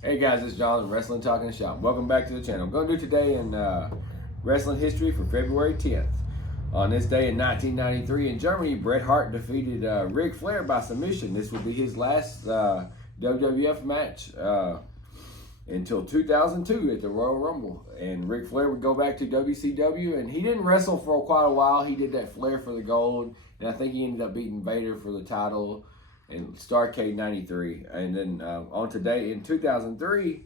Hey guys, it's John, Wrestling Talking Shop. Welcome back to the channel. I'm going to do today in wrestling history for February 10th. On this day in 1993 in Germany, Bret Hart defeated Ric Flair by submission. This would be his last WWF match until 2002 at the Royal Rumble. And Ric Flair would go back to WCW, and he didn't wrestle for quite a while. He did that Flair for the gold, and I think he ended up beating Vader for the title in Starrcade 93. And then on today in 2003,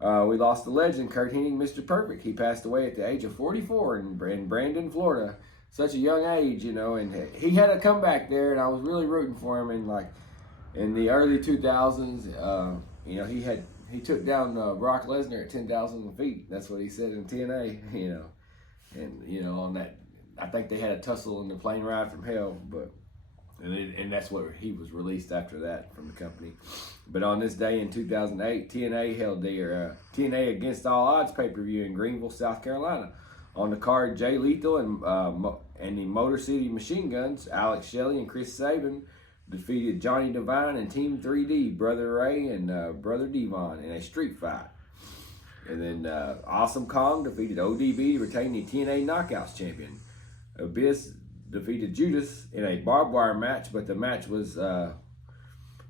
we lost the legend, Kurt Hennig, Mr. Perfect. He passed away at the age of 44 in Brandon, Florida. Such a young age, you know, and he had a comeback there, and I was really rooting for him. And like in the early 2000s, you know, he took down Brock Lesnar at 10,000 feet. That's what he said in TNA, you know. And, you know, on that, I think they had a tussle in the plane ride from hell, but and that's what he was released after that from the company. But on this day in 2008, TNA held their TNA Against All Odds pay-per-view in Greenville, South Carolina. On the card, Jay Lethal and the Motor City Machine Guns, Alex Shelley and Chris Sabin, defeated Johnny Devine and Team 3D, Brother Ray and Brother Devon in a street fight. And then Awesome Kong defeated ODB to retain the TNA Knockouts champion. Abyss defeated Judas in a barbed wire match, but the match was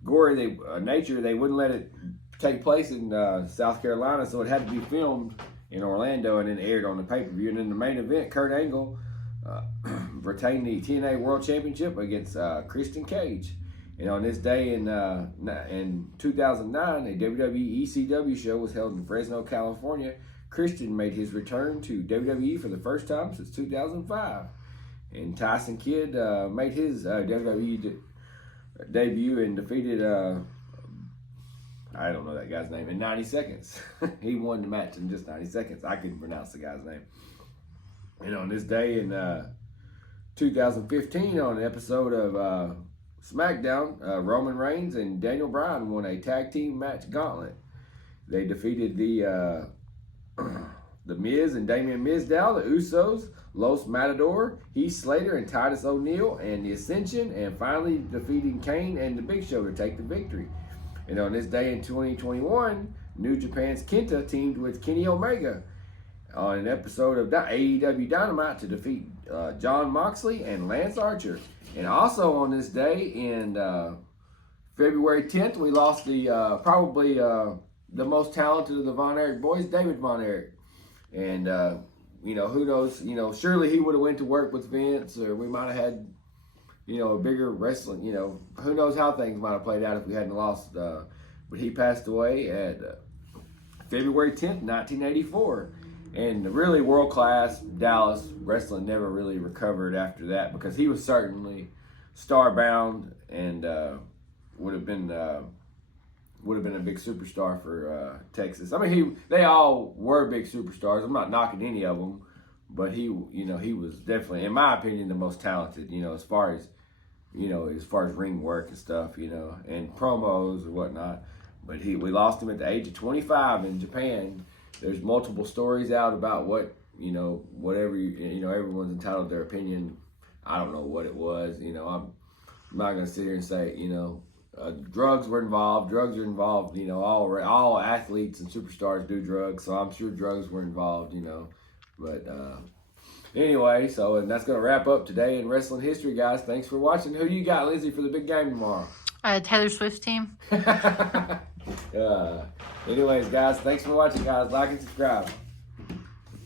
gory nature. They wouldn't let it take place in South Carolina, so it had to be filmed in Orlando and then aired on the pay-per-view. And in the main event, Kurt Angle retained the TNA World Championship against Christian Cage. And on this day in 2009, a WWE ECW show was held in Fresno, California. Christian made his return to WWE for the first time since 2005. And Tyson Kidd made his WWE debut and defeated, I don't know that guy's name, in 90 seconds. He won the match in just 90 seconds. I couldn't pronounce the guy's name. And on this day in 2015, on an episode of SmackDown, Roman Reigns and Daniel Bryan won a tag team match gauntlet. They defeated the Miz and Damian Mizdow, the Usos, Los Matador, Heath Slater, and Titus O'Neil, and the Ascension, and finally defeating Kane and the Big Show to take the victory. And on this day in 2021, New Japan's Kenta teamed with Kenny Omega on an episode of AEW Dynamite to defeat Jon Moxley and Lance Archer. And also on this day in February 10th, we lost the probably the most talented of the Von Erich boys, David Von Erich. And you know, who knows, you know, surely he would have went to work with Vince, or we might have had, you know, a bigger wrestling, you know, who knows how things might have played out if we hadn't lost. But he passed away at February 10th, 1984. And really world-class Dallas wrestling never really recovered after that, because he was certainly star-bound and would have been a big superstar for Texas. I mean, they all were big superstars. I'm not knocking any of them, but he was definitely, in my opinion, the most talented. You know, as far as ring work and stuff, you know, and promos or whatnot. But we lost him at the age of 25 in Japan. There's multiple stories out about whatever, everyone's entitled to their opinion. I don't know what it was. You know, I'm not gonna sit here and say, you know, drugs were involved. Drugs are involved. You know, all athletes and superstars do drugs, so I'm sure drugs were involved. You know, but anyway, and that's gonna wrap up today in wrestling history, guys. Thanks for watching. Who do you got, Lizzie, for the big game tomorrow? Taylor Swift's team. Anyways, guys, thanks for watching, guys. Like and subscribe.